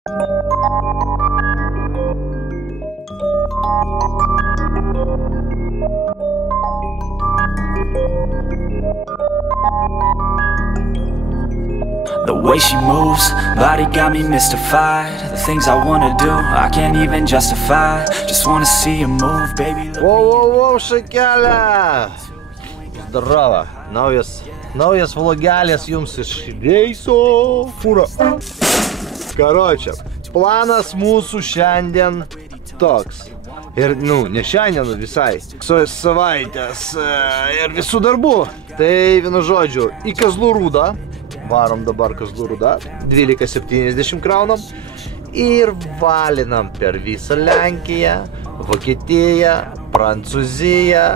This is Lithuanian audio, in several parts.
The way she moves, body got me mystified. The things I wanna do, I can't even justify. Just wanna see you move, baby. Воу, šakelė! Здороvo! Naujas vlogelis jums iš reiso fūro. Karočią, planas mūsų šiandien toks. Ir, ne šiandien visai. Savaitės ir visų darbų. Tai, vienu žodžiu, į Kazlų Rūdą. Varom dabar Kazlų Rūdą. 12,70 kraunam. Ir valinam per visą Lenkiją, Vokietiją, Prancūziją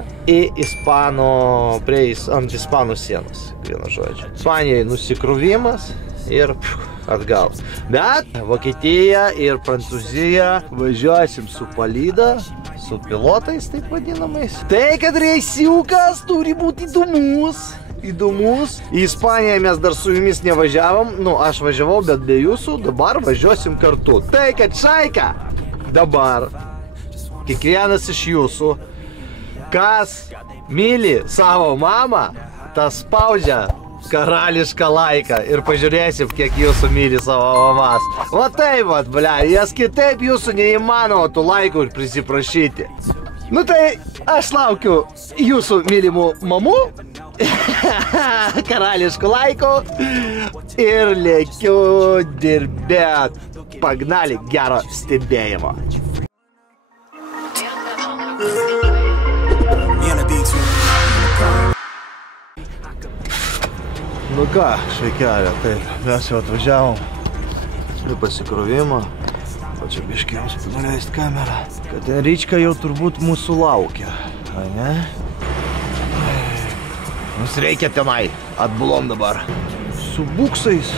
ant Ispanų sienos, vienu žodžiu. Ispanijai nusikrovimas ir atgal. Bet Vokietiją ir Prancūziją važiuosim su palyda, su pilotais taip vadinamais. Tai, kad reisiukas turi būti įdomus. Į Ispaniją mes dar su jumis nevažiavom, aš važiavau, bet be jūsų, dabar važiuosim kartu. Tai, kad šaika, dabar kiekvienas iš jūsų, kas myli savo mamą, tas spaudžia karališką laiką ir pažiūrėsim, kiek jūsų myli savo mamas. Va taip, jas kitaip jūsų neįmanoma tų laikų ir prisiprašyti. Tai aš laukiu jūsų mylimų mamų, karališkų laikų ir lėkiu dirbėt. Pagnali, gero stebėjimo. Ką, šveikelė, taip, mes jau atvažiavom į pasikrovimą. O čia biškai jums nuleist kamerą. Kad Ryčka jau turbūt mūsų laukia, ne? Mums reikia tenai, atbulom dabar. Su buksais.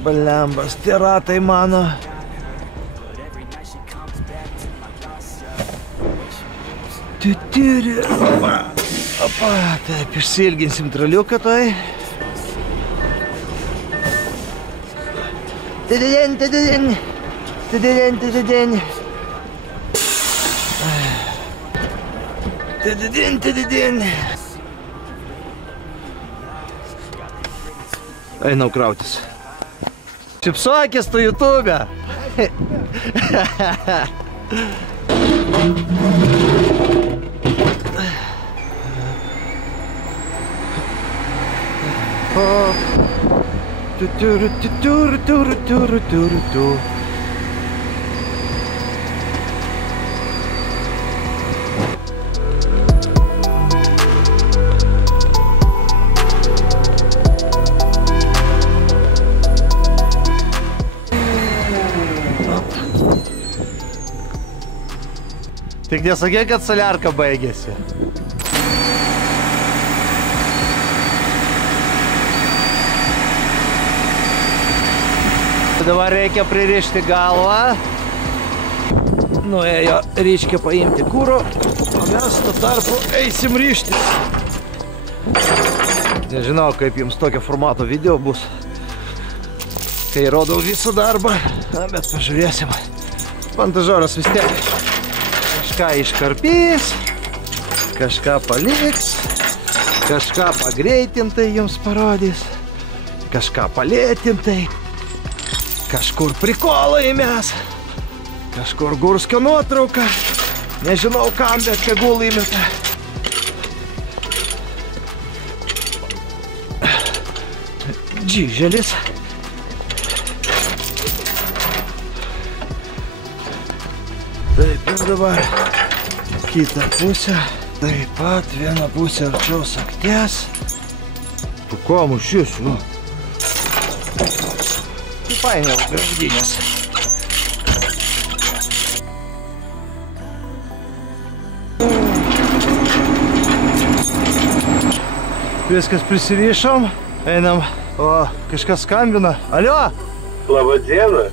Blembas, tie ratai mano. Opa, taip, išsiilginsim traliuką tai. Tididin. Einau krautis. Šipsokis tu YouTube. Tik nesakė, kad soliarka baigėsi. Dabar reikia pririšti galvą. Nuėjo Ryčkė paimti kūro, o mes tuo tarpu eisim rišti. Nežinau, kaip jums tokio formato video bus, kai rodau visą darbą, bet pažiūrėsim. Montažoras vis tiek kažką iškarpys, kažką paliks, kažką pagreitintai jums parodys, kažką palėtintai. Kažkur prikolai mes, kažkur Gurskio nuotrauka, nežinau kam, bet tegul įmeta. Džiželis. Taip ir dabar kitą pusę. Taip pat vieną pusę arčiau sakties. Tu ką mušiesi, Paėmiau grandinės. Viskas prisirišom, einam, o kažkas skambina. Alio? Labą dieną.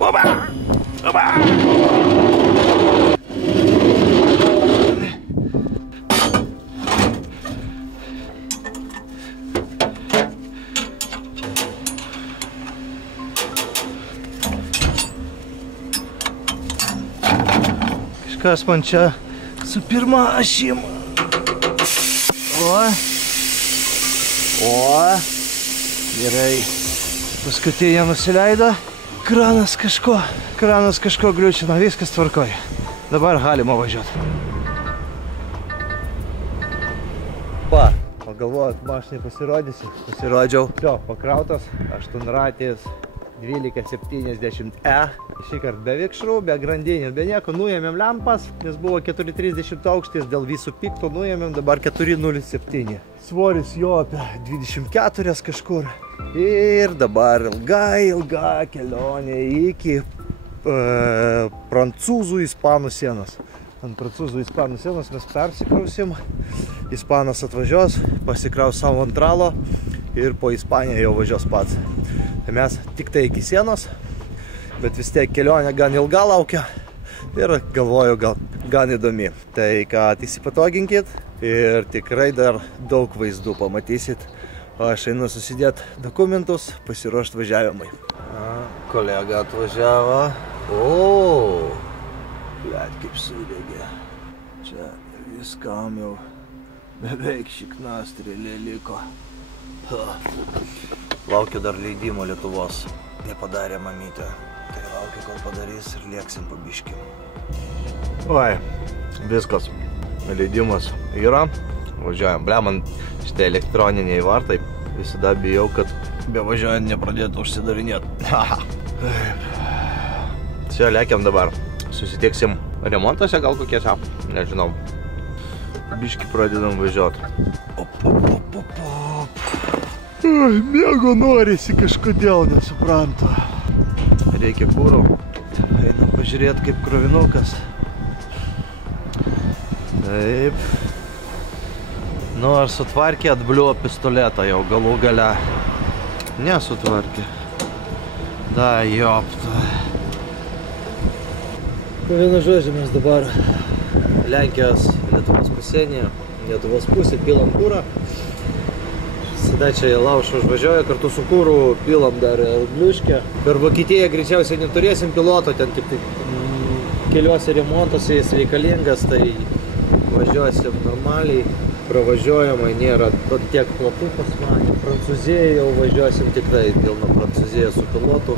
Oba! Oba! Kažkas man čia su pirma ašim. O, gerai. Paskutinė nusileido. Kranas kažko gliučino, viskas tvarkoja. Dabar galima važiuoti. Pa, pagalvojot, mašinai pasirodysi. Pasirodžiau. Jo, pakrautas, 8-ratis, 1270E. Šįkart be vikšrų, be grandinių, be nieko. Nuėmėm lempas, nes buvo 430 aukštis, dėl visų piktų nuėmėm, dabar 407. Svoris jo apie 24 kažkur. Ir dabar ilga kelionė iki prancūzų-ispanų sienos. Ant prancūzų-ispanų sienos mes persikrausim. Ispanas atvažiuos, pasikraus savo antralo ir po Ispaniją jau važiuos pats. Tai mes tik tai iki sienos, bet vis tiek kelionė gan ilga laukia ir galvoju gan įdomi. Tai kad įsipatoginkit ir tikrai dar daug vaizdų pamatysit. O aš einu susidėti dokumentus, pasiruošti važiavimui. Kolega atvažiavo. O, blet, kaip sudegė. Čia viskam jau beveik šiknastrėlė liko. Laukiu dar leidimo Lietuvos. Nepadarė mamytė. Tai laukiu, kol padarys ir lieksim po biškį. Oi, viskas. Leidimas yra. Važiuojam. Ble, man šitie elektroniniai vartai visada bijau, kad be važiuojant nepradėtų užsidarinėti. Čia lėkiam dabar. Susitiksim remontuose gal kokiese, nežinau. Biškį pradedam važiuoti. Miego norisi kažkodėl, nesuprantu. Reikia kūro. Einam pažiūrėti kaip krovinukas. Taip. Nu, ar sutvarkė atbliuo pistoletą jau galų gale? Nesutvarkė. Da, jopta. Vienu žodžiu, mes dabar Lenkijos Lietuvos pasienyje, Lietuvos pusė, pilam kūrą. Sida čia į laušą užvažiuoja, kartu su kūru pilam dar bliuškę. Per Vokietiją greičiausiai neturėsim piloto, ten tik keliuose remontuose jis reikalingas, tai važiuosim normaliai. Pravažiuojamai nėra tiek platų pas mane. Prancūziją jau važiuosim tikrai pilna Prancūzija su pilotu.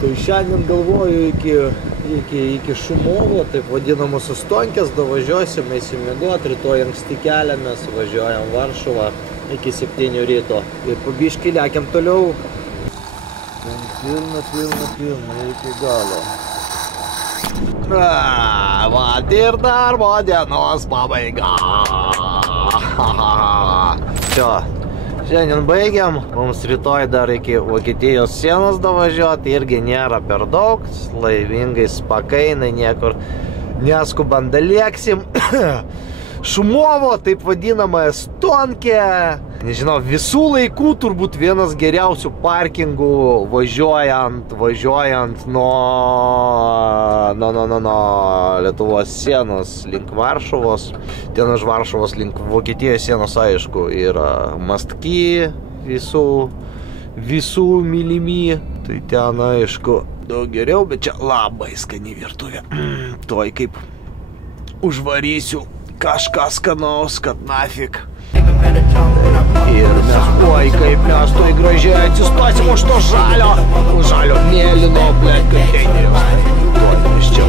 Tai šiandien galvoju iki Šumovo, taip vadinamos Sustonkės, davažiuosim, eisim miegoti, rytoj anksti keliamės, važiuojam Varšuvą iki 7 ryto. Ir po biškį lekiam toliau. Pilna iki galo. Vat ir darbo dienos pabaiga. Čia, šiandien baigiam. Mums rytoj dar iki Vokietijos sienos davažiuoti, irgi nėra per daug. Laimingai spakainai, niekur neskubant dalieksim. Šumovo, taip vadinama Stonkė. Nežinau, visų laikų turbūt vienas geriausių parkingų važiuojant nuo Lietuvos sienos link Varšuvos. Ten už Varšuvos link Vokietijos sienos, aišku, yra Mastki visų mylimi. Tai ten, aišku, daug geriau, bet čia labai skani virtuvė. Tuoj kaip užvarysiu kažką skanaus, kad nafik. Ir mes, oi, kaip mes toj gražiai atsistosim už to žalio mėlyno, blėt, konteinerius. Tuoj, iš čia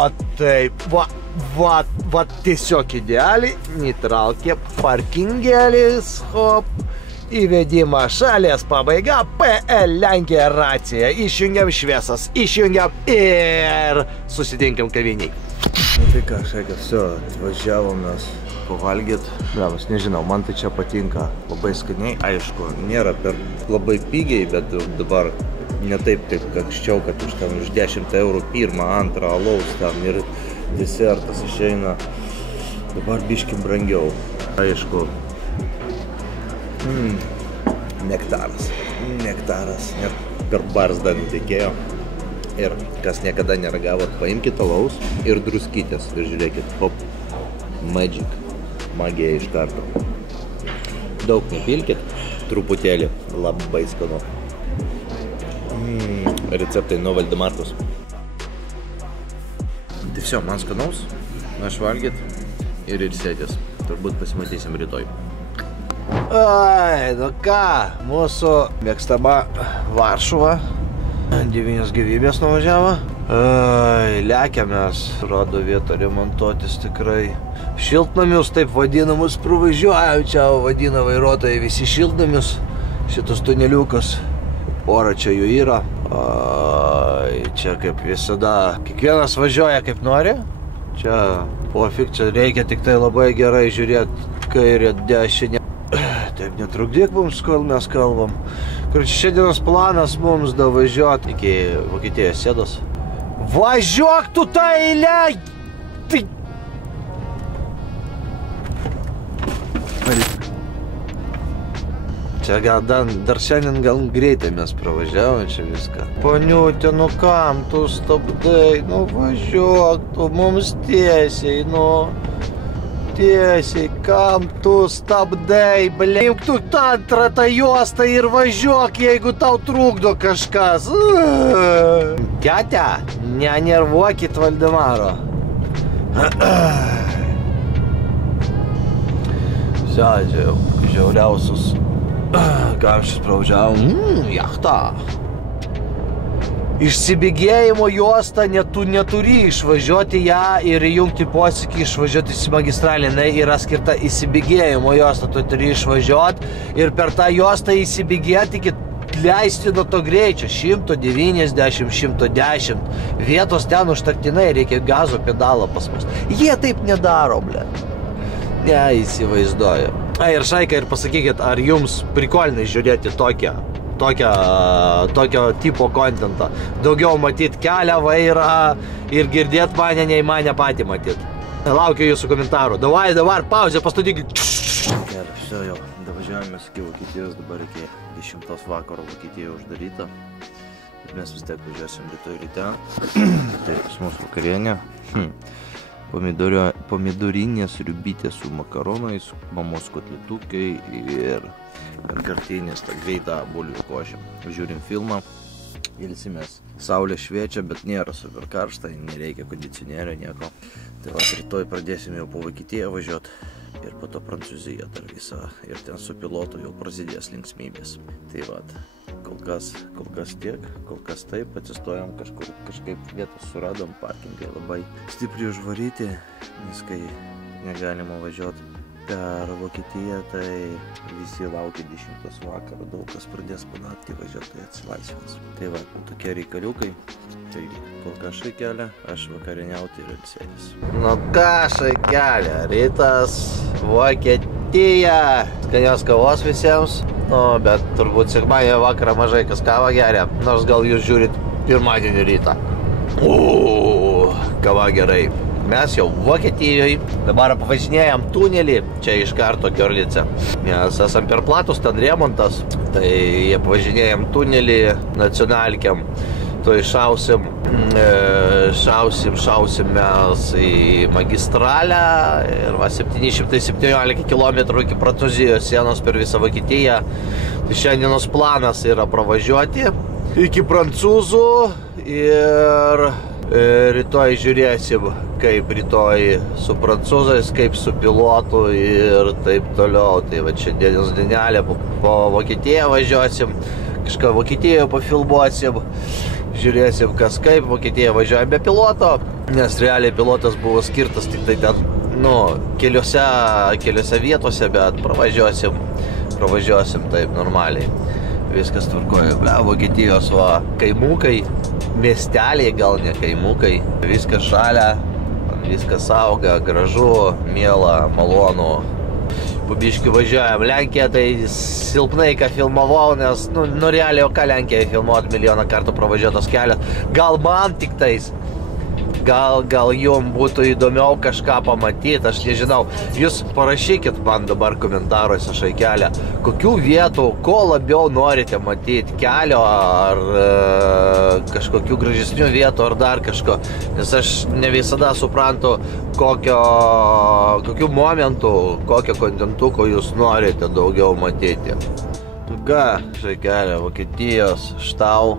O taip, va tiesiog idealiai, įtraukė parkingelis, hop, įvedimą šalies pabaiga, PL Lenkija racija, išjungiam šviesas, išjungiam ir susitinkam kaviniai. Nu tai ką, šakia, все, atvažiavom mes pavalgyt. Aš nežinau, man tai čia patinka labai skaniai, aišku, nėra per labai pigiai, bet dabar ne taip kaip anksčiau, kad už 10 eurų pirmą, antrą alaus tam ir desertas išeina. Dabar biški brangiau. Aišku, nektaras, net per barzdą nutekėjo. Ir kas niekada neragavot, paimkite alaus ir druskytės. Ir žiūrėkit, hop, magic, magija iš karto. Daug nepilkit, truputėlį, labai skanu. Receptai nuo Valdemartos. Tai все, man skanaus, aš valgyt ir ilsėtis. Turbūt pasimatysim rytoj. Ai, nu ką, mūsų mėgstama Varšuva. 9 gyvybės nuvažiavo. Ai, lekiamės, rodo vietą remontuotis tikrai. Šiltnamius, taip vadinamus, pravažiuojam, čia vadina vairuotojai visi šiltnamius. Šitas tuneliukas, pora čia jų yra. Ai, čia kaip visada, kiekvienas važiuoja kaip nori. Čia pofik, čia reikia tik tai labai gerai žiūrėti kairę, dešinę. Taip, netrukdyk mums, kol mes kalbam. Kur šiandienos planas mums davažiuoti iki Vokietijos sėdos. Važiuok tu tą eilę! Tai... Čia gal dar šiandien gal greitai mes pravažiavom čia viską. Paniutė, nu kam tu stabdai, nu važiuok tu mums tiesiai, nu. Tiesiai, kam tu stabdai, ble. Juk tu antrą tą juostą ir važiuok, jeigu tau trukdo kažkas. Tete, nenervuokit Valdemaro. Sėdžiau, žiauriausius kamščius pravažiavom. Jachta. Išsibėgėjimo juostą tu neturi išvažiuoti ją ir įjungti posūkį, išvažiuoti į magistralę. Jinai yra skirta įsibėgėjimo juostą, tu turi išvažiuoti ir per tą juostą įsibėgėti iki leistino to greičio 190, 110. Vietos ten užtektinai, reikia gazo pedalo pas mus. Jie taip nedaro, ble. Neįsivaizduoju. Ir Šaika, ir pasakykit, ar jums prikolina žiūrėti tokio tipo kontentą. Daugiau matyt kelią, vairą ir girdėt mane, nei mane patį matyt. Laukiu jūsų komentarų. Dabar, pauzė, pastudykit. Gerai, все, jau, davažiavomės iki Vokietijos, dabar iki 10 vakaro Vokietija uždaryta. Mes vis tiek važiuosim rytoj ryte. Tai pas mus vakarienė. Pomidorinės sriubytės su makaronais, mamos kotletukai ir vienkartinės, ta greita bulvių košė. Žiūrim filmą, ilsimės. Saulė šviečia, bet nėra super karšta, nereikia kondicionierių, nieko. Tai va, rytoj pradėsim jau po Vokietiją važiuoti ir po to Prancūziją dar visą. Ir ten su pilotu jau prasidės linksmybės. Tai va, kol kas tiek, kol kas taip, atsistojom kažkaip vietos suradom, parkingai labai stipriai užvaryti, nes kai negalima važiuoti per Vokietiją, tai visi laukia 10 vakaro, daug kas pradės panaktį važiuoti, tai atsilaisvins. Tai va, tokie reikaliukai, tai kol kas Šaikelė, aš vakarieniauti ir ilsėtis. Nu ką Šaikelė, rytas, Vokietija, skanios kavos visiems. Nu, bet turbūt sekmadienio vakarą mažai kas kavą geria, nors gal jūs žiūrit pirmadienio rytą. Kava gerai. Mes jau Vokietijoje, dabar pavažinėjam tunelį, čia iš karto Görlice. Mes esam per platus, ten remontas, tai pavažinėjam tunelį nacionalkiam. Tai šausim mes į magistralę ir va 717 km iki Prancūzijos sienos per visą Vokietiją. Tai šiandienos planas yra pravažiuoti iki prancūzų ir rytoj žiūrėsim, kaip rytoj su prancūzais, kaip su pilotu ir taip toliau. Tai va šiandienos dienelė po Vokietiją važiuosim, kažką Vokietijoje pafilmuosim. Žiūrėsim, kas kaip, Vokietija važiuoja be piloto. Nes realiai pilotas buvo skirtas tik tai ten, nu, keliose vietose, bet pravažiuosim taip normaliai. Viskas tvarkoja. Vokietijos kaimukai, miesteliai, gal ne kaimukai. Viskas šalia, viskas auga, gražu, miela, malonu. Pabiški važiuojam. Lenkija tai silpnai, ką filmavau, nes, nu realiai, o ką Lenkija filmuot, milijoną kartų pravažiuotos kelias. Gal man tik tais. Gal jums būtų įdomiau kažką pamatyti, aš nežinau. Jūs parašykit man dabar komentaruose šaikelę, kokių vietų, ko labiau norite matyti, kelio ar kažkokių gražesnių vietų ar dar kažko. Nes aš ne visada suprantu, kokių momentų, kokio kontentuko jūs norite daugiau matyti. Nu ką, šaikelė, Vokietijos štau,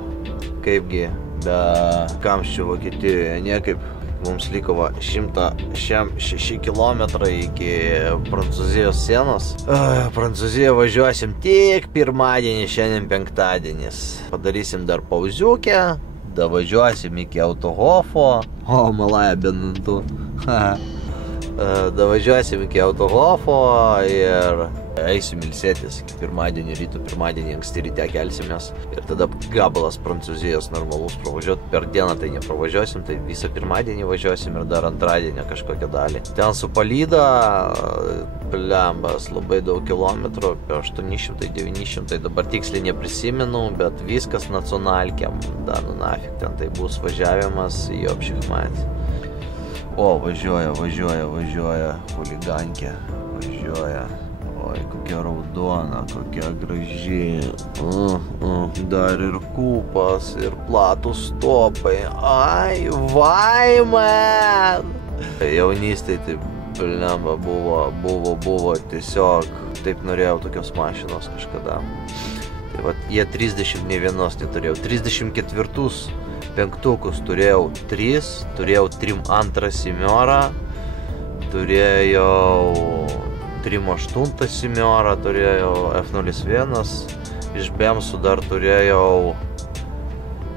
kaipgi. Be kamščių Vokietijoje niekaip. Mums liko 106 kilometrai iki Prancūzijos sienos. Prancūziją važiuosim tik pirmadienį, šiandien penktadienis. Padarysim dar pauziukę, davažiuosim iki Autohofo. O, malaja benantų. Davažiuosim iki Autohofo ir eisim ilsėtis iki pirmadienį ryto, pirmadienį anksti ryte kelsimės ir tada gabalas Prancūzijos normalus pravažiuot. Per dieną tai nepravažiuosim, tai visą pirmadienį važiuosim ir dar antradienį kažkokią dalį. Ten su palyda, plembas, labai daug kilometrų, apie 800-900, dabar tiksliai neprisimenu, bet viskas nacionalkiam, da, nu nafik, ten tai bus važiavimas į Apšikmatį. O, važiuoja, huligankė, važiuoja. Oi, kokia raudona, kokia graži. Dar ir kūpas, ir platus stopai. Ai, vai, man! Jaunystėj taip, blemba, buvo tiesiog, taip norėjau tokios mašinos kažkada. Tai va, jie 30 ne vienos neturėjau. 34 penktukus turėjau 3, turėjau 3.2 Simiorą, turėjau 3.8 Simiorą, turėjau F01, iš Bemsų dar turėjau,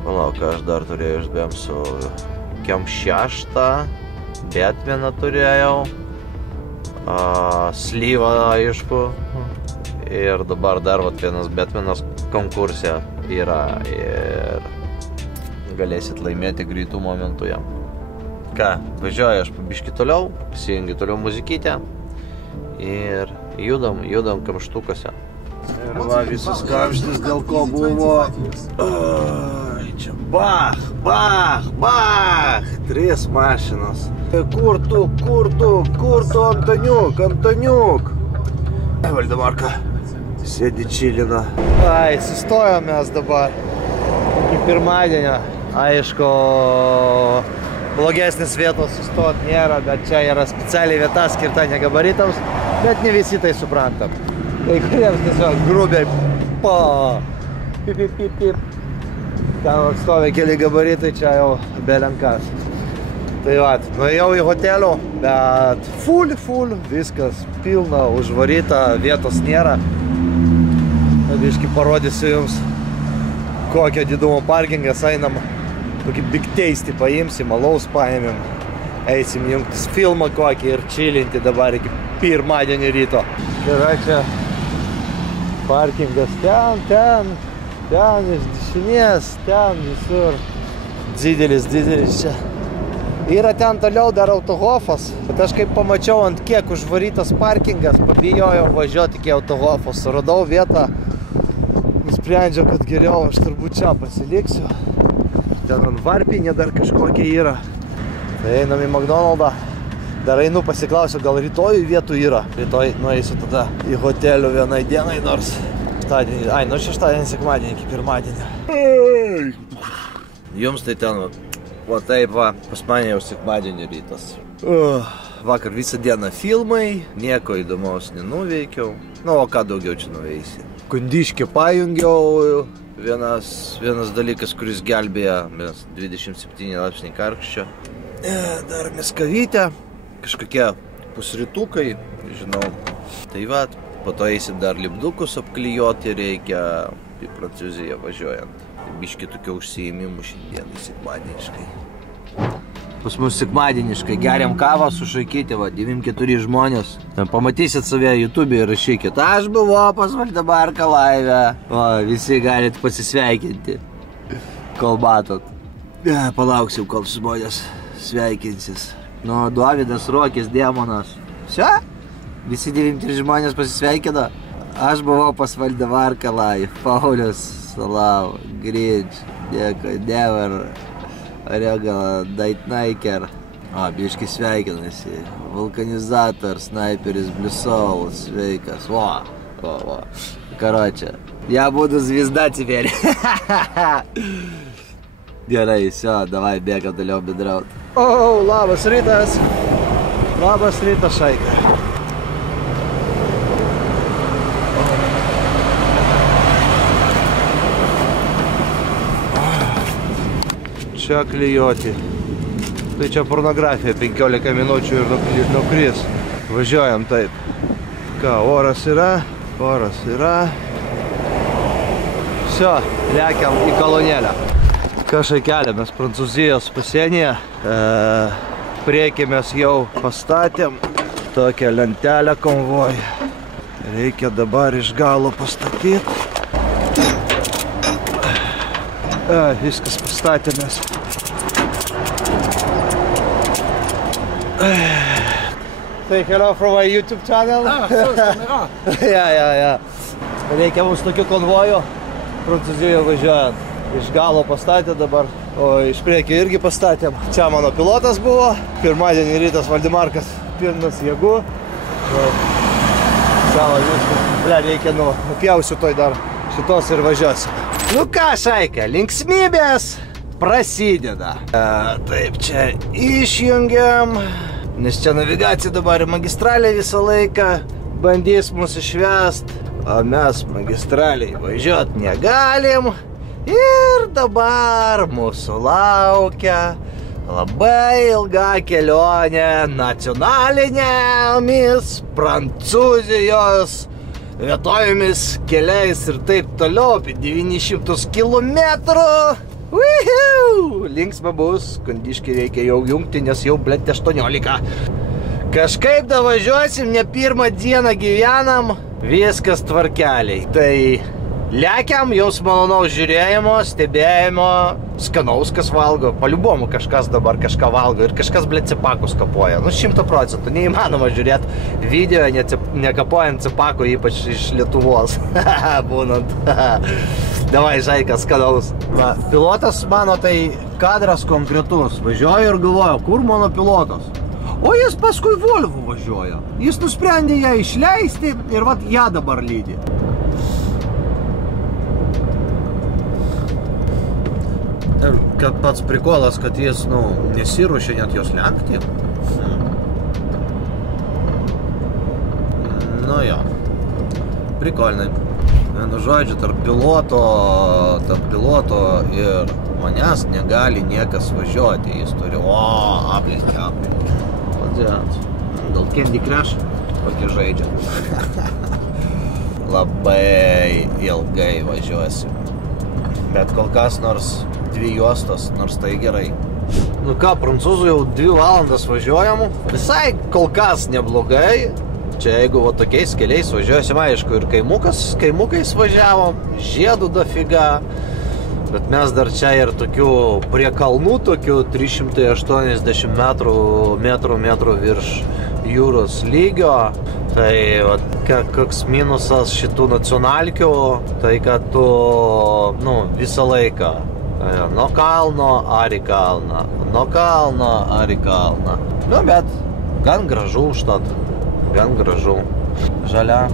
ką aš dar turėjau iš Bemsų, Kem 6, Batmaną turėjau, Slyvą, aišku, ir dabar dar vienas Batmanas konkursė yra ir galėsit laimėti greitų momentų jam. Ką, važiuoju aš pabiškį toliau, pasijungi toliau muzikytę. Ir judam kamštukose. Ir va, visas kamštis dėl ko buvo. Čia bach, 3 mašinos. Kur tu, Antoniuk? Valdemarka sėdi čilina. Ai, sustojom mes dabar iki pirmadienio. Aišku, blogesnis vietos sustot nėra, bet čia yra specialiai vieta skirta ne gabaritams, bet ne visi tai suprantam. Tai kuriems tiesiog grubiai pip. Ten atstovė keli gabaritai, čia jau belenkas. Tai va, nuėjau į hotelį, bet full, viskas pilna, užvaryta, vietos nėra. Biškį parodysiu jums, kokio didumo parkingas einam. Tokį big tasty paimsim, alaus paėmėm, eisim jungtis filmą kokį ir čilinti dabar iki pirmadienį ryto. Yra čia parkingas ten, iš dešinės, ten visur. Didelis čia. Yra ten toliau dar Autohofas, bet aš kaip pamačiau ant kiek užvarytas parkingas, pabijojau važiuoti iki Autohofos. Radau vietą, nusprendžiau, kad geriau aš turbūt čia pasiliksiu. Ten ant varpinė dar kažkokia yra. Tai einam į McDonald'ą. Dar einu pasiklausiu, gal rytoj vietų yra. Rytoj nueisiu tada į hotelį vienai dienai, nors šeštadienį, sekmadienį iki pirmadienio. Jums tai ten, va taip va, pas mane jau sekmadienį rytas. Vakar visą dieną filmai, nieko įdomaus nenuveikiau. Nu, o ką daugiau čia nuveisi? Kondiškį pajungiau. Vienas dalykas, kuris gelbėja 27 laipsniai karščio. Dar meskavytė, kažkokie pusrytukai, žinau. Tai va, po to eisim dar lipdukus apklijuoti reikia į Prancūziją važiuojant. Biški tokių užsiėmimų šiandien sekmadieniškai. Pas mus sekmadieniškai geriam kavą su Šaikyte, va, 94 žmonės. Pamatysit save YouTube ir rašykit. Aš buvau pas Valdemarką laive. O, visi galit pasisveikinti, kol matot. Palauksim, kol žmonės sveikinsis. Nu, Dovydas, Rokis, Demonas. Čia? Visi 93 žmonės pasisveikino. Aš buvau pas Valdemarką laive. Paulius, Salau, Grinč, dėkui, Never, Regala, Daitnaiker. O, biški sveikinasi. Vulkanizator, Sniperis, Blisol, sveikas. O. Karočią. Я буду звезда теперь. Gerai, все, давай bėgam toliau bendraut. O, labas rytas. Labas rytas, Šaika. Čia klijuoti. Tai čia pornografija, 15 minučių ir nukris. Važiuojam taip. Ką, oras yra? Oras yra. Все, lekiam į kolonėlę. Kažkai keliamės Prancūzijos pasienyje. Priekį mes jau pastatėm tokią lentelę konvoj. Reikia dabar iš galo pastatyti. Viskas pastatėmės. Say hello from my YouTube channel. Ja. Reikia mums tokių konvojų Prancūzijoje važiuojant. Iš galo pastatė dabar, o iš priekio irgi pastatėm. Čia mano pilotas buvo. Pirmadienį rytas Valdemarkas pilnas jėgų. Savo viskas. Reikia nupjausiu toj dar šitos ir važiuosiu. Nu ką, Šaika, linksmybės prasideda. Taip, čia išjungiam. Nes čia navigacija dabar magistralė visą laiką. Bandys mus išvest. O mes magistraliai važiuot negalim. Ir dabar mūsų laukia labai ilga kelionė nacionalinėmis Prancūzijos vietovėmis, keliais ir taip toliau, apie 900 kilometrų. Linksma bus, kondiškai reikia jau jungti, nes jau, blėt, 18. Kažkaip da važiuosim, ne pirmą dieną gyvenam, viskas tvarkeliai. Tai lekiam, jaus malonaus žiūrėjimo, stebėjimo, skanaus, kas valgo. Paliubomu kažkas dabar kažką valgo ir kažkas, blėt, cipakus kapoja. Nu, 100%. Neįmanoma žiūrėti video, nekapojant cipakų, ypač iš Lietuvos. Būnant. Davai, Žaika, skanaus. Va, pilotas mano tai kadras konkretus. Važiuoju ir galvoju, kur mano pilotas? O jis paskui Volvo važiuoja. Jis nusprendė ją išleisti ir vat ją dabar lydi. Ir kad pats prikolas, kad jis, nesiruošia net jos lenkti. Nu jo, prikolnai. Vienu žodžiu, tarp piloto ir manęs negali niekas važiuoti. Jis turi, aplinkę. Gal Candy Crush kokį žaidžia. Labai ilgai važiuosim. Bet kol kas nors 2 juostos, nors tai gerai. Nu ką, prancūzų jau 2 valandas važiuojam. Visai kol kas neblogai. Čia jeigu va tokiais keliais važiuosim, aišku, ir kaimukais važiavom, žiedų dafiga. Bet mes dar čia ir tokių prie kalnų, tokių 380 metrų virš jūros lygio. Tai va, koks minusas šitų nacionalkių, tai kad tu, visą laiką nuo kalno ar į kalną, nuo kalno ar į kalną. Nu, bet gan gražu užtat, gan gražu. Žalia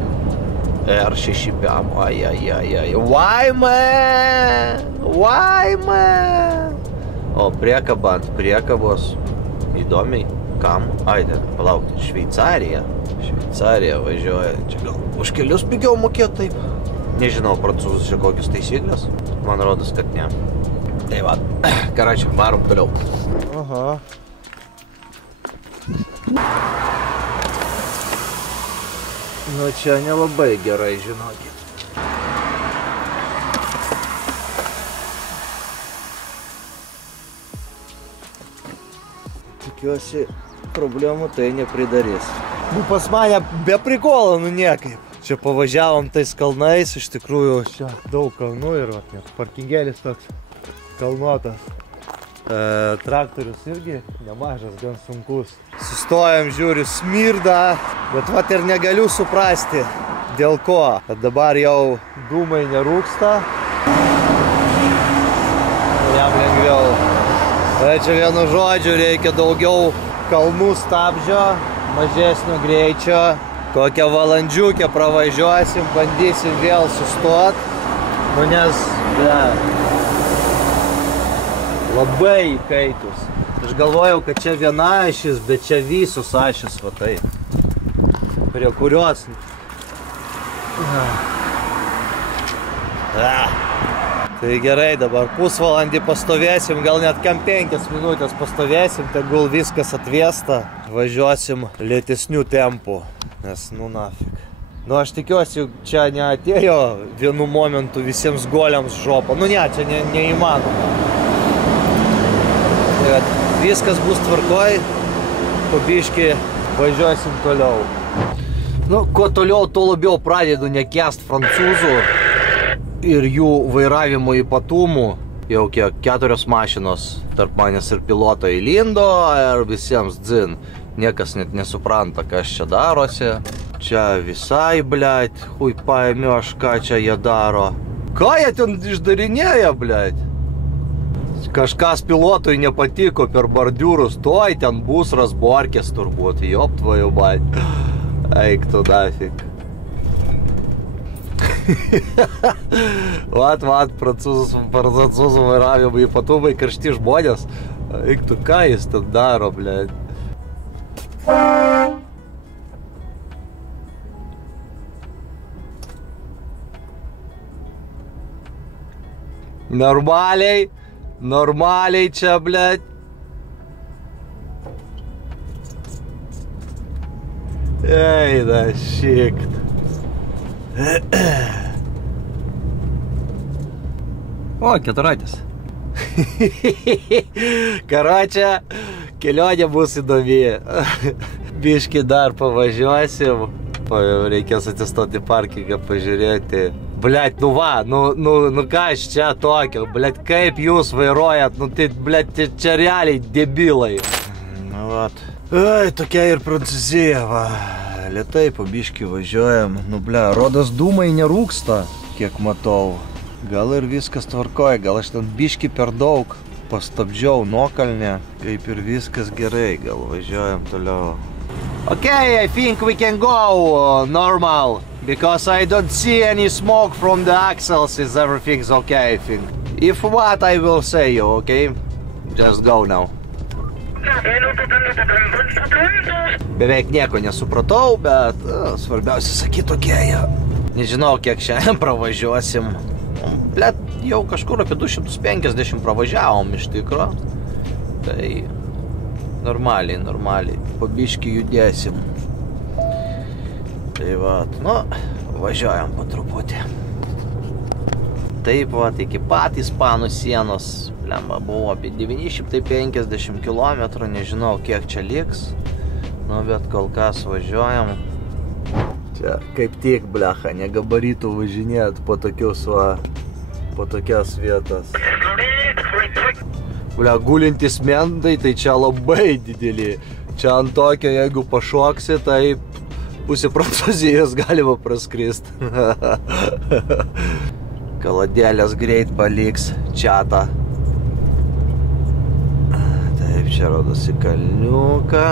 R6PM, Vaime! O priekaba ant priekabos, įdomiai, kam? Palaukti, Šveicarija važiuoja, čia gal už kelius pigiau mokėt taip. Nežinau, prancūzus čia kokius taisyklės, man rodos, kad ne. Tai va, karačiai, varom toliau. Aha. Nu čia nelabai gerai, žinokit. tikiuosi, problemų tai nepridarys. Nu, pas mane be prikolo, nu niekaip. Čia pavažiavom tais kalnais, iš tikrųjų čia daug kalnų ir net parkingėlis toks kalnuotas. Traktorius irgi nemažas, gan sunkus. Sustojam, žiūriu, smirda, bet vat ir negaliu suprasti, dėl ko. Kad dabar jau dūmai nerūksta. Jam lengviau. Čia vienu žodžiu reikia daugiau kalnų stabdžio, mažesnio greičio. Kokią valandžiukę pravažiuosim, bandysim vėl sustot. Nu nes, labai įkaitus. Aš galvojau, kad čia viena ašis, bet čia visus ašis, va tai. Prie kurios. Tai gerai, dabar pusvalandį pastovėsim, gal net kam 5 minutės pastovėsim, tegul viskas atvėsta. Važiuosim lėtesnių tempų, nes nu nafik. Nu aš tikiuosi, čia neatėjo vienu momentu visiems goliams žopa. Nu ne, čia neįmanoma. Tai viskas bus tvarkoj, po biškį važiuosim toliau. Nu, kuo toliau, tuo labiau pradedu nekęst prancūzų ir jų vairavimo ypatumų. Jau kiek 4 mašinos tarp manęs ir piloto įlindo ir visiems dzin. Niekas net nesupranta, kas čia darosi. Čia visai, blėt, hui paėmiu aš, ką čia jie daro. Ką jie ten išdarinėja, blėt? Kažkas pilotui nepatiko per bordiūrus, toj ten bus razborkės turbūt, jop tvoju, blėt. Eik tu nafik. Vat, prancūzų vairavimo ypatumai, karšti žmonės. Eik tu, ką jis ten daro, blėt? Normaliai čia, blėt. Eina, šikt. O, keturratis. Karočią, kelionė bus įdomi. Biškį dar pavažiuosim. Reikės atsistoti parkingą, pažiūrėti. Blet, nu va, nu ką aš čia tokio, blet, kaip jūs vairuojat, nu tai, blet, čia realiai debilai. Nu vat. Ai, tokia ir Prancūzija, va. Lėtai po biškį važiuojam, nu ble, rodos dūmai nerūksta, kiek matau. Gal ir viskas tvarkoja, gal aš ten biškį per daug pastabdžiau nuokalnę, kaip ir viskas gerai, gal važiuojam toliau. Okay, I think we can go normal, because I don't see any smoke from the axles, is everything's okay, I think. If what, I will say you, okay? Just go now. Beveik nieko nesupratau, bet svarbiausia sakyt tokie. Nežinau, kiek šiandien pravažiuosim. Blet, jau kažkur apie 250 pravažiavom iš tikro. Tai normaliai, po biškį judėsim. Tai vat, nu, važiuojam po truputį. Taip vat, iki pat Ispanų sienos, blemba, buvo apie 950 km, nežinau kiek čia liks. Nu, bet kol kas važiuojam. Čia kaip tik, blecha, negabaritų važinėt po tokius, va, po tokias vietas. Blia, gulintys mentai, tai čia labai dideli. Čia ant tokio, jeigu pašoksi, tai pusė Prancūzijos galima praskrist. Kaladėlės greit paliks čiatą. Taip, čia rodosi kalniuką.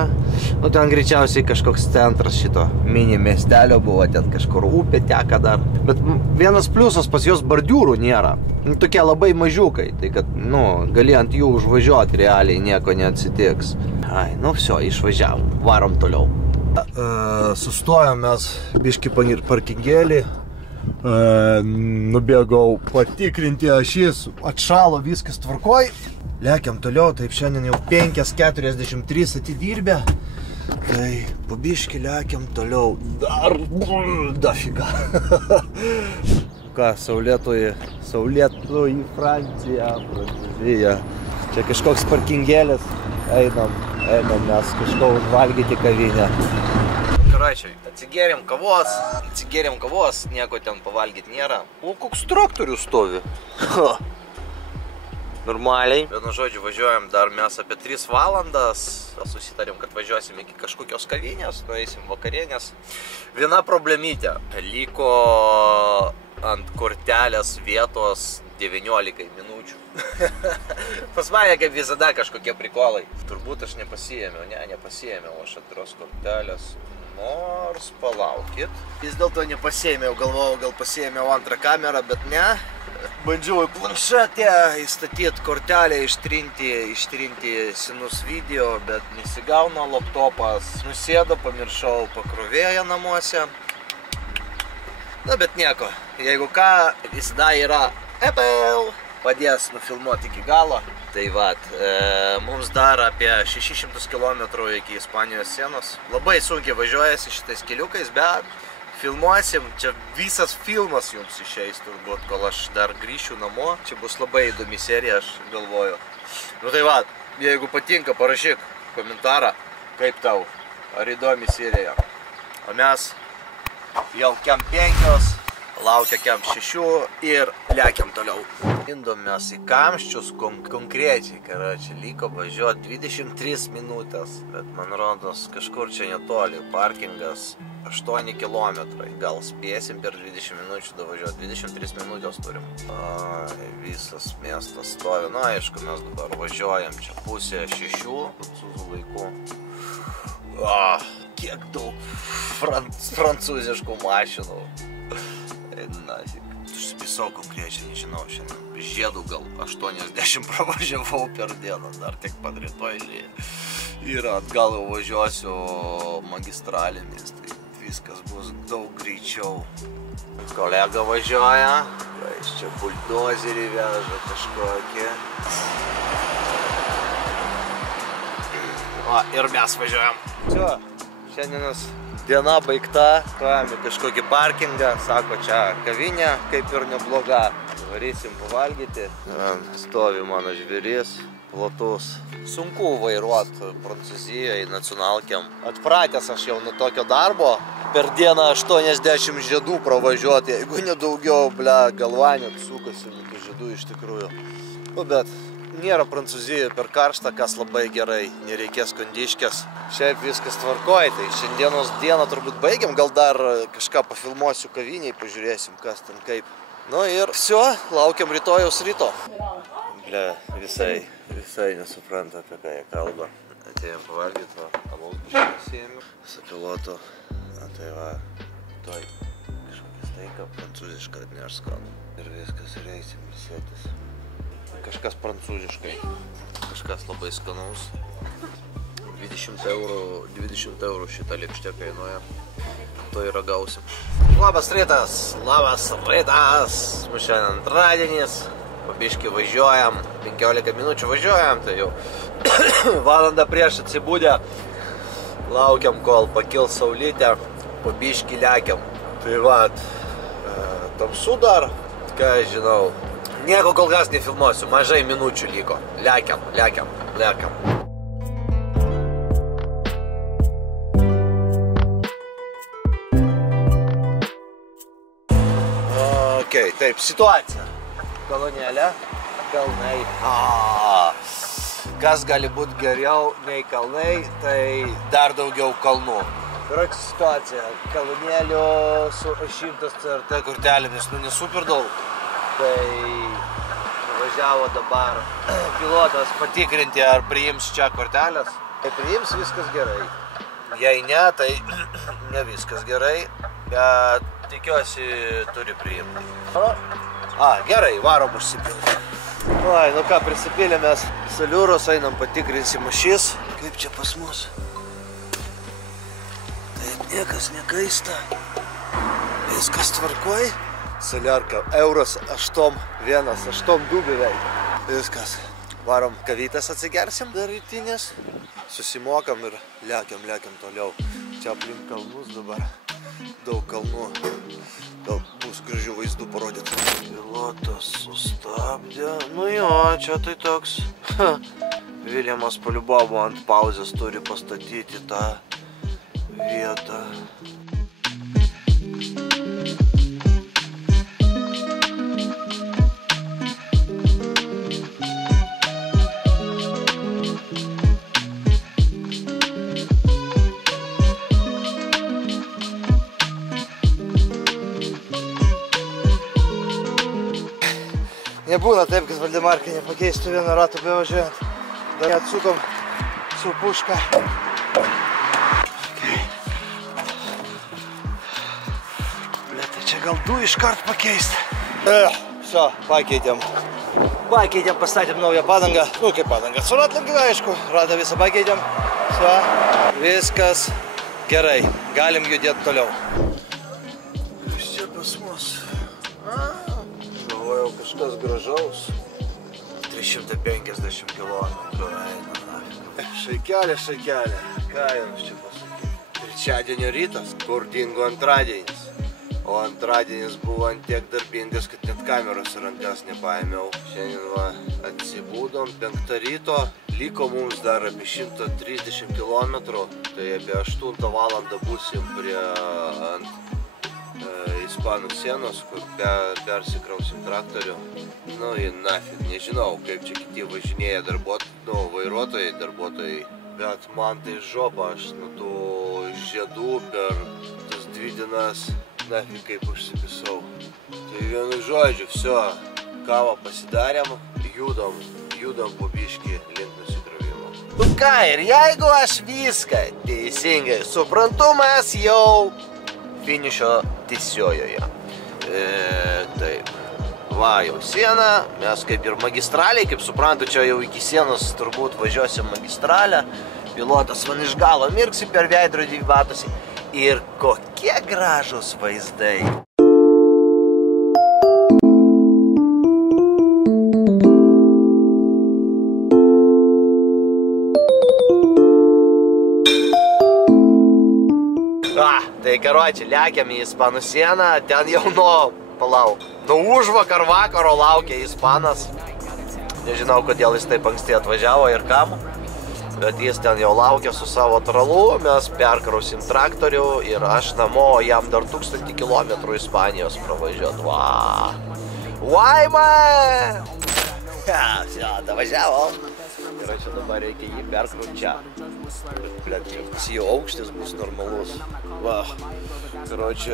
Nu, ten greičiausiai kažkoks centras šito mini miestelio buvo, ten kažkur upė teka dar. Bet vienas pliusas, pas jos bordiūrų nėra. Nu, tokie labai mažiukai, tai kad, nu, gali ant jų užvažiuoti realiai, nieko neatsitiks. Ai, nu, viso, išvažiavom, varom toliau. Sustojom mes biškį parkingėlį. Nubėgau patikrinti ašis, atšalo, viskas tvarkoj. Lekiam toliau, taip šiandien jau 5:43 atidirbę. Tai po biškį lekiam toliau. Dar dafiga. Ką, saulėtoji Francija, Prancūzija. Čia kažkoks parkingėlis, einam Einam mes kažko užvalgyti kavinę. Karočiui, atsigėrėm kavos, nieko ten pavalgyti nėra. O koks traktorius stovi? Normaliai. Vienu žodžiu, važiuojam dar mes apie 3 valandas. Susitarėm, kad važiuosim iki kažkokios kavinės, nueisim vakarienės. Viena problemytė. Liko ant kortelės vietos 19 minučių. Pas mane kaip visada kažkokie prikolai. Turbūt aš nepasiėmiau aš antros kortelės. Nors palaukit. Vis dėlto nepasiėmiau, galvojau, gal pasiėmiau antrą kamerą, bet ne. Bandžiau į planšetę įstatyti kortelę, ištrinti senus video, bet nesigauna laptopas. Nusėdo, pamiršau pakrovėją namuose. Na, bet nieko. Jeigu ką, visada yra Apple. Padės nufilmuoti iki galo. Tai vat, mums dar apie 600 km iki Ispanijos sienos. Labai sunkiai važiuojasi šitais keliukais, bet filmuosim. Čia visas filmas jums išeis turbūt, kol aš dar grįšiu namo. Čia bus labai įdomi serija, aš galvoju. Nu tai vat, jeigu patinka, parašyk komentarą, kaip tau, ar įdomi serija. O mes jau kem 5. Laukia kem 6 ir lekiam toliau. Indom mes į kamščius konkrečiai, karoči, liko važiuoti 23 minutės, bet man rodos kažkur čia netoli, parkingas 8 kilometrai, gal spėsim per 20 minučių davažiuoti, 23 minutės turim. Visas miestas stovi, na aišku, mes dabar važiuojam čia pusė 6 prancūzų laiku. Kiek daug prancūziškų mašinų. Nafik. Užsipisau konkrečiai, nežinau, šiandien žiedų gal 80 pravažiavau per dieną, dar tik pat rytoj ir atgal jau važiuosiu magistralėmis, tai viskas bus daug greičiau. Kolega važiuoja, jis čia buldozerį veža kažkokį. Ir mes važiuojam. Čia, šiandienas diena baigta, paėmė kažkokį parkingą, sako, čia kavinė, kaip ir nebloga. Varysim pavalgyti. Stovi mano žvėris, platus. Sunku vairuoti Prancūzijoje nacionalkiam. Atpratęs aš jau nuo tokio darbo. Per dieną 80 žiedų pravažiuoti, jeigu nedaugiau, galva net sukasi nuo tų žiedų iš tikrųjų. Nu, bet nėra Prancūzijoje per karštą, kas labai gerai, nereikės kondiškės. Šiaip viskas tvarkoj, tai šiandienos dieną turbūt baigiam, gal dar kažką pafilmuosiu kaviniai, pažiūrėsim, kas ten kaip. Nu ir всё, laukiam rytojaus ryto. Visai nesupranta, apie ką jie kalba. Atėjom pavalgyti, alaus biškį pasiėmiau, su pilotu. Tai va, toj kažkokį steiką prancūzišką atneš skanų. Ir viskas, ir eisim visėtis. Kažkas prancūziškai, kažkas labai skanaus. 20 eurų šitą lėkštę kainuoja. To ir ragausim. Labas rytas! Mūsų šiandien antradienis. Pabiškį važiuojam, 15 minučių važiuojam, tai jau valandą prieš atsibūdę. Laukiam, kol pakils saulytė, pabiškį lekiam. Tai vat, tamsu dar, ką aš žinau. Nieko kol kas nefilmuosiu, mažai minučių liko. Lekiam. Okay, taip, situacija. Kolonėlė, kalnai. Kas gali būti geriau nei kalnai, tai dar daugiau kalnų. Yra situacija, kalonėlių su 100 CRT kortelėmis, nu nesuper daug. Tai važiavo dabar pilotas patikrinti, ar priims čia kortelės. Tai priims, viskas gerai. Jei ne, tai ne viskas gerai, bet tikiuosi turi priimti. Gerai, varom užsipilti. Nu ką, prisipilėmės saliūros, einam patikrinsim šis. Kaip čia pas mus? Taip, niekas nekaista. Viskas tvarkoj. Saliarka, euras 8,1,8,2 beveik. Viskas. Varom kavytės atsigersim dar rytinės. Susimokam ir lekiam toliau. Čia aplink kalnus dabar. Daug kalnų. Gal bus gražių vaizdų parodyti. Pilotas sustabdė. Nu jo, čia tai toks Viljamas Poliubovo ant pauzės turi pastatyti tą vietą. Nebūna taip, kad Valdemarka nepakeistų vieno rato bevažiuojant. Dar atsukom su puška. Okay. Blet, tai čia gal du iškart pakeist. Все, pakeitėm. Pastatėm naują padangą. Nu, kaip padangą. Su ratlankiu, aišku. Ratą visą pakeitėm. Все. Viskas gerai. Galim judėti toliau. Kas čia pas mus? Galvojau kažkas gražaus. 350 km eina. Šaikelė. Ką jums čia pasakyti? Trečiadienio rytas, kur dingo antradienis. O antradienis buvo ant tiek darbingas, kad net kameros į rankas nepaėmiau. Šiandien va atsibūdom 5 ryto. Liko mums dar apie 130 km. Tai apie 8 valandą būsim prie Ispanų sienos, kur persikrausim traktorių. Nu, į nafig, nežinau, kaip čia kiti važinėja vairuotojai, bet man tai žopa, aš nuo tų žiedų per tas 2 dienas nafig kaip užsipisau. Tai vienu žodžiu, viso, kavą pasidarėm, judam po biškį link nusikrovimo. Nu ką, ir jeigu aš viską teisingai suprantu, mes jau finišo tiesiojoje. Taip. Va, jau siena, mes kaip ir magistraliai, kaip suprantu, čia jau iki sienos turbūt važiuosim magistralę. Pilotas man iš galo mirksi per veidrodį matosi. Ir kokie gražūs vaizdai. Tai karoči, lekiam į Ispanų sieną, ten jau nuo užvakar vakaro laukia Ispanas. Nežinau, kodėl jis taip anksti atvažiavo ir kam, bet jis ten jau laukia su savo tralu, mes perkrausim traktorių ir aš namo, jam dar 1000 km Ispanijos pravažiuot. Va! Vaima! Все, davažiavo. Ir čia dabar reikia jį perkrauti čia. Blet, čia jau aukštis bus normalus. Va, karoči,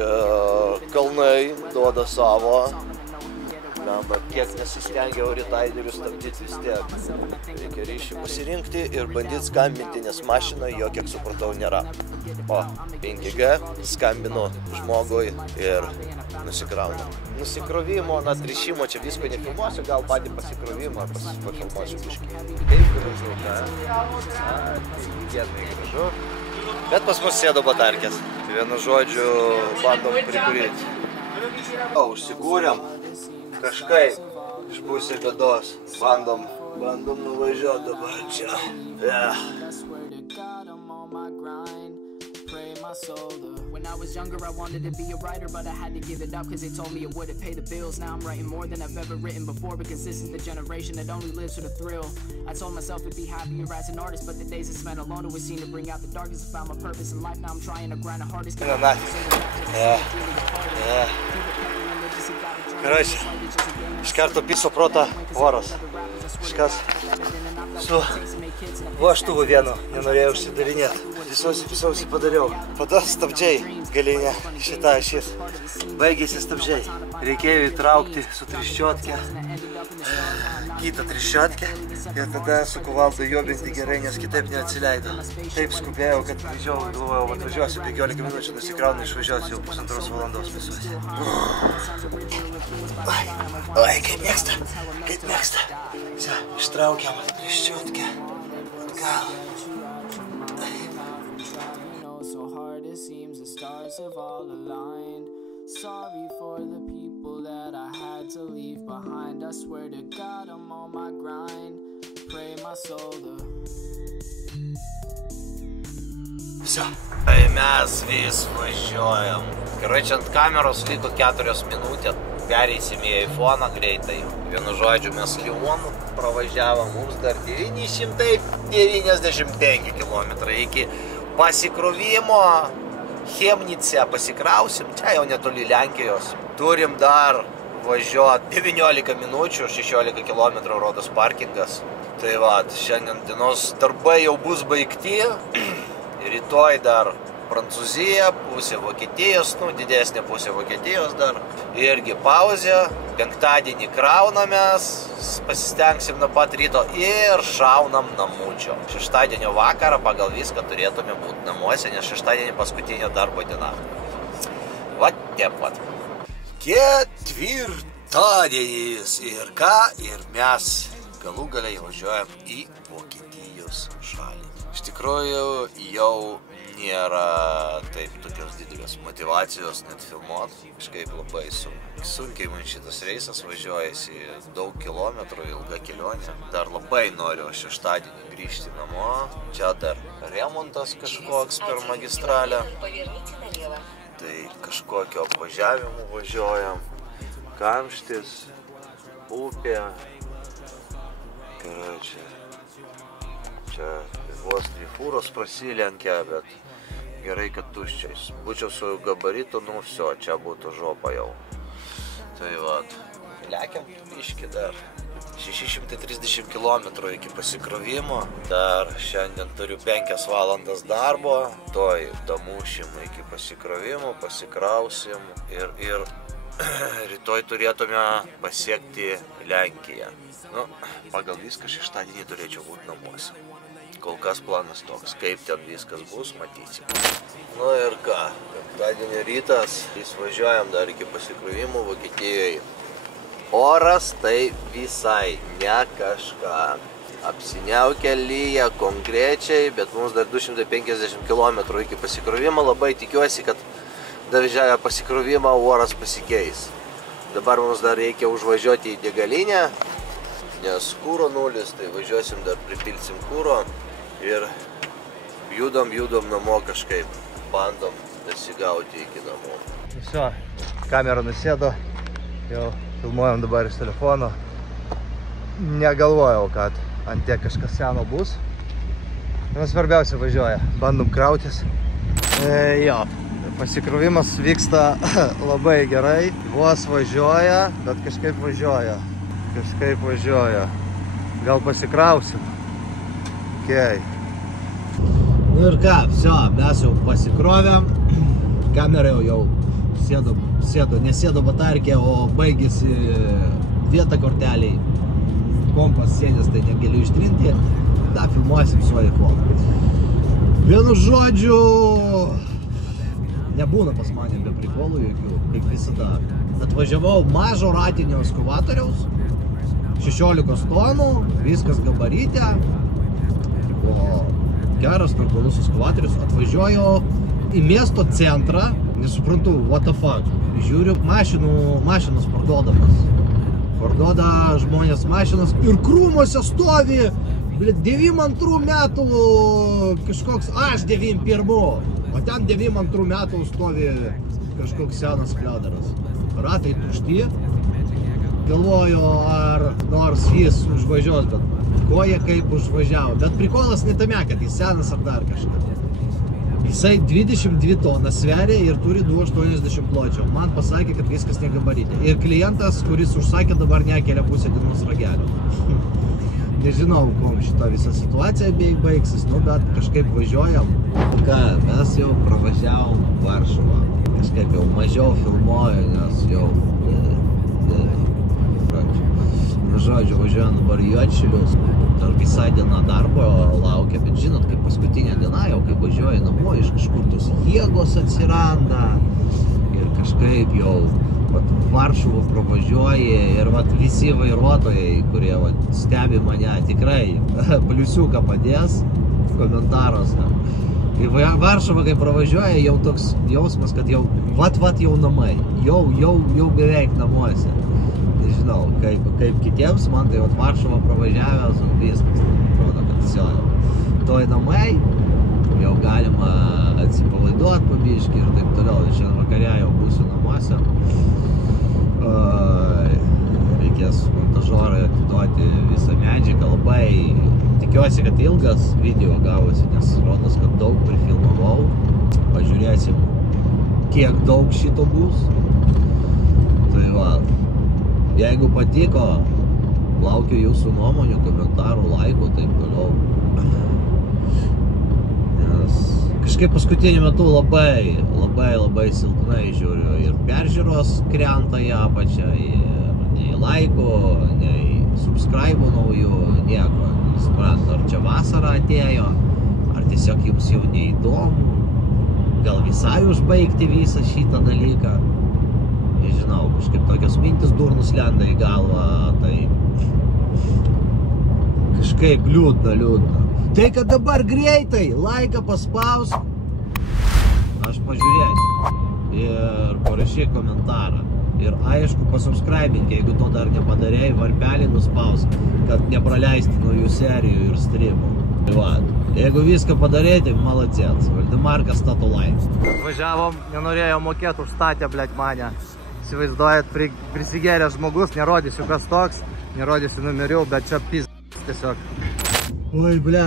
kalnai duoda savo. Lemba, kiek nesistengiau ritaiderių stabdyti vis tiek. Reikia ryšį pasirinkti ir bandyti skambinti, nes mašinoje jo, kiek supratau, nėra. O, 5G, skambinu žmogui ir nusikraunu. Nusikrovimo, atrišimo, čia visko nefilmuosiu, gal patį pasikrovimą pafilmuosiu biškį. Kaip gražu, ką? Tikėtinai gražu. Bet pas mus sėdo batarkės. Vienu žodžiu, bandom prikuryti. O, užsigūrėm. Kažkaip iš pusė bėdos. Bandom nuvažiuoti dabar čia. When I was younger I wanted to be a writer, but I had to give it up cause they told me it wouldn't pay the bills. Now I'm writing more than I've ever written before, because this is the generation that only lives for the thrill. I told myself it'd be happier as an artist, but the days I spent alone always seem to bring out the darkest. I found my purpose in life, now I'm trying to grind the hardest. Короче, iš karto piso protą voras. Kažkas su vožtuvu vienu nenorėjau užsidarinėti. Visausi padariau. Tada stabdžiai galinė šitą šis. Baigėsi stabdžiai. Reikėjo įtraukti su triščiotke kitą triščiotkę ir tada su kuvaldu jobinti gerai, nes kitaip neatsileido. Taip skubėjau, kad galvojau, atvažiuosiu 15 minučių, nusikraunu, išvažiuosiu jau 1,5 valandos visuosi. Oi, kaip mėgsta. Čia, ištraukiam triščiotkę. Atgal. Sorry for the people that I had to leave behind. I swear to God I'm on my grind. Pray my soul to... Все. Tai mes vis važiuojam. Karoči, ant kameros liko 4 minutės. pereisim į iPhone'ą greitai. Vienu žodžiu, mes Lionu pravažiavom, mums dar 995 km iki pasikrovimo. Chemnice pasikrausim, čia jau netoli Lenkijos. Turim dar važiuoti 19 minučių, 16 km rodos parkingas. Tai va, šiandien dienos darbai jau bus baigti. Rytoj dar Prancūzija, pusė Vokietijos, didesnė pusė Vokietijos dar. Irgi pauzė, penktadienį kraunamės, pasistengsim nuo pat ryto ir šaunam namučio. Šeštadienio vakarą pagal viską turėtume būti namuose, nes šeštadienį paskutinio darbo diena. Va, tiep pat. Ketvirtadienis ir ką, ir mes galų galiai važiuojam į Vokietijos šalį. Iš tikrųjų jau nėra taip tokios didelės motivacijos net filmuoti. Kažkaip labai sunkiai man šitas reisas važiuojasi, daug kilometrų, ilga kelionė. Dar labai noriu šeštadienį grįžti namo. Čia dar remontas kažkoks per magistralę. Tai kažkokio apvažiavimų važiuojam. Kamštis, upė. Čia vos dvi fūros prasilenkia, bet gerai, kad tuščiais. Būčiau su gabaritu, nu viso, čia būtų žopa jau. Tai vat, lekiam biški dar. 630 km iki pasikrovimo. Dar šiandien turiu 5 valandas darbo. Toj damušim iki pasikrovimo, pasikrausim ir rytoj turėtume pasiekti Lenkiją. Nu, pagal viską šeštadienį turėčiau būti namuose. Kol kas planas toks, kaip ten viskas bus, matysim. Nu ir ką, penktadienio rytas, važiuojam dar iki pasikrovimo Vokietijoje. Oras tai visai ne kažką. Apsiniaukia lyja konkrečiai, bet mums dar 250 km iki pasikrovimo. Labai tikiuosi, kad davežavę pasikrovimą oras pasikeis. Dabar mums dar reikia užvažiuoti į degalinę, nes kūro nulis, tai važiuosim dar pripilsim kūro. Ir judam namo kažkaip, bandom dasigauti iki namo. Viso, kamera nusėdo, jau filmuojam dabar iš telefono. Negalvojau, kad ant tiek kažkas seno bus. Nes svarbiausia važiuoja, bandom krautis. Jo, pasikrovimas vyksta labai gerai, vos važiuoja, bet kažkaip važiuoja. Gal pasikrausim? Okay. Nu ir ką, viso, mes jau pasikrovėm, kamera jau nesėdo batarkė, o baigėsi vieta korteliai, kompas sėdės, tai negaliu ištrinti, da, filmuosim su iPhone. Vienu žodžiu, nebūna pas mane be prikolų jokių, kaip visada. Atvažiavau mažo ratinio ekskavatoriaus, 16 tonų, viskas gabarytė. Geras, normalus ekskavatorius, atvažiuoju į miesto centrą, nesuprantu, what the fuck. Žiūriu, mašinos parduodamas. Parduoda žmonės mašinas ir krūmuose stovi, 92 metų kažkoks, aš 91, o ten 92 metų stovi kažkoks senas kledaras. Ratai tušti, galvoju, ar nors jis užvažiuos, bet koja kaip užvažiavo. Bet prikolas ne tame, kad jis senas ar dar kažkas. Jisai 22 tonas sveria ir turi 280 pločio. Man pasakė, kad viskas negabarytė. Ir klientas, kuris užsakė, dabar nekelia pusę dienos ragelio. Nežinau, kom šita visa situacija baigsis, nu, bet kažkaip važiuojam. Ką, mes jau pravažiavom Varšuvą. Kažkaip jau mažiau filmuoju, nes jau... Žodžiu, važiuojam dabar Juodšilius. Dar visą dieną darbo laukia, bet žinot, kaip paskutinė diena jau, kai važiuoju namo, iš kažkur tos jėgos atsiranda. Ir kažkaip jau Varšuvą pravažiuoja ir visi vairuotojai, kurie stebi mane, tikrai pliusiuką padės komentaruose. Kai Varšuvą kai pravažiuoja, jau toks jausmas, kad jau jau namai, jau beveik namuose. Nežinau, kaip kitiems, man tai Varšuvą pravažiavęs, viskas, atrodo, kad jau toj namai, jau galima atsipalaiduoti pabiškį ir taip toliau. Šiandien vakarė jau būsiu namuose. Reikės montažorui atiduoti visą medžiagą. Labai tikiuosi, kad ilgas video gavosi, nes rodos, kad daug prifilmavau. Pažiūrėsim, kiek daug šito bus. Tai va, jeigu patiko, laukiu jūsų nuomonių, komentarų, laikų, taip toliau. Nes kažkaip paskutiniu metu labai silpnai žiūriu ir peržiūros krenta į apačią, ir nei laikų, nei subscribe'ų naujų, nieko. Nesuprantu, ar čia vasara atėjo, ar tiesiog jums jau neįdomu, gal visai užbaigti visą šitą dalyką. Nežinau, kažkaip tokios mintis durnus lenda į galvą, tai kažkaip liūdna. Tai, kad dabar greitai laiką paspausk, aš pažiūrėsiu ir parašyk komentarą. Ir aišku, pasubscribink, jeigu to dar nepadarėjai, varpelį nuspausk, kad nepraleisti naujų serijų ir streamų. Tai va, jeigu viską padarėti, malacėts. Valdimarkas Statulai. Važiavom, nenorėjo mokėti, užstatė, blėt, mane. Įsivaizduojat, prisigėręs žmogus, nerodysiu kas toks, nerodysiu numerių, bet čia pizdas tiesiog. Oi, ble,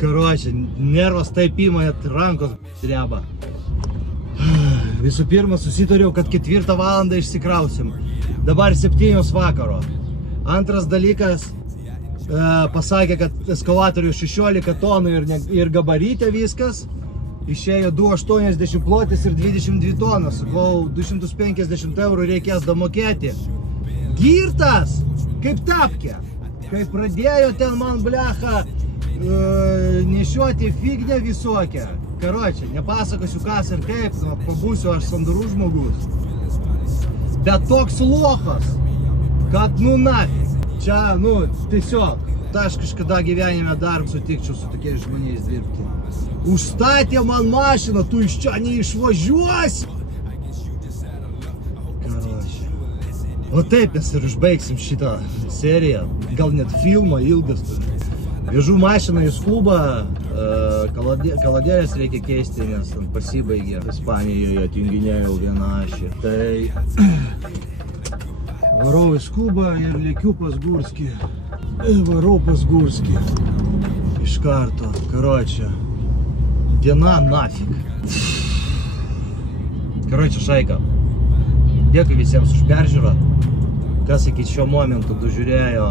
karočią, nervas taip ima, rankos dreba. Visų pirma, susitariau, kad 4 valandą išsikrausim. Dabar 7 vakaro. Antras dalykas, pasakė, kad eskalatorių 16 tonų ir gabarytė viskas. Išėjo 2,80 plotis ir 22 tonas. Sakau, 250 eurų reikės damokėti. Girtas, kaip tapkė. Kai pradėjo ten man, blecha, nešioti fignę visokią. Karočią, nepasakosiu kas ir kaip, pabūsiu aš sandarų žmogus. Bet toks lochas, kad nafig. Čia, tiesiog, aš kažkada gyvenime dar sutikčiau su tokiais žmonės dirbti. Užstatė man mašiną, tu iš čia neišvažiuosi. Karočią. O taip mes ir užbaigsim šitą seriją, gal net filmą ilgas turi. Vežu mašiną į Skubą, kaladėlės reikia keisti, nes pasibaigė. Ispanijoje atjunginėjau vieną ašį. Tai varau į Skubą ir lėkiu pas Gurskį. Varau pas Gurskį. Iš karto, karočią. Diena nafig. Karočią, šaika. Dėkui visiems už peržiūrą. Kas iki šio momentu žiūrėjo,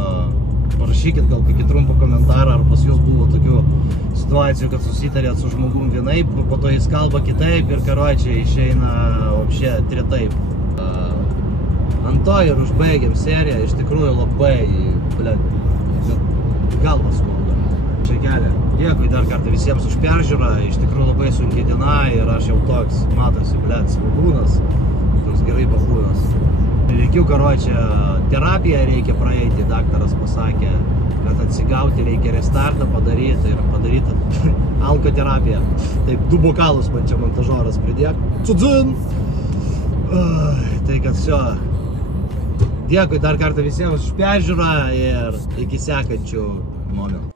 parašykit gal kokį trumpą komentarą, ar pas jūs buvo tokių situacijų, kad susitarėt su žmogum vienaip, po to jis kalba kitaip ir karočiai išeina opšė tritaip. Ant to ir užbaigėm seriją, iš tikrųjų labai, galvas skauda. Šakelė, dėkui dar kartą visiems už peržiūrą, iš tikrųjų labai sunki diena ir aš jau toks, matosi, svagūnas, toks gerai pabūnas. Reikiu, karočią, terapiją reikia praeiti, daktaras pasakė, kad atsigauti reikia restartą padaryti ir padaryti alkoterapiją. Taip, 2 bokalus man čia montažoras pridėk. Cudzun! Tai kad šio. Dėkui dar kartą visiems už peržiūrą ir iki sekančių momentų.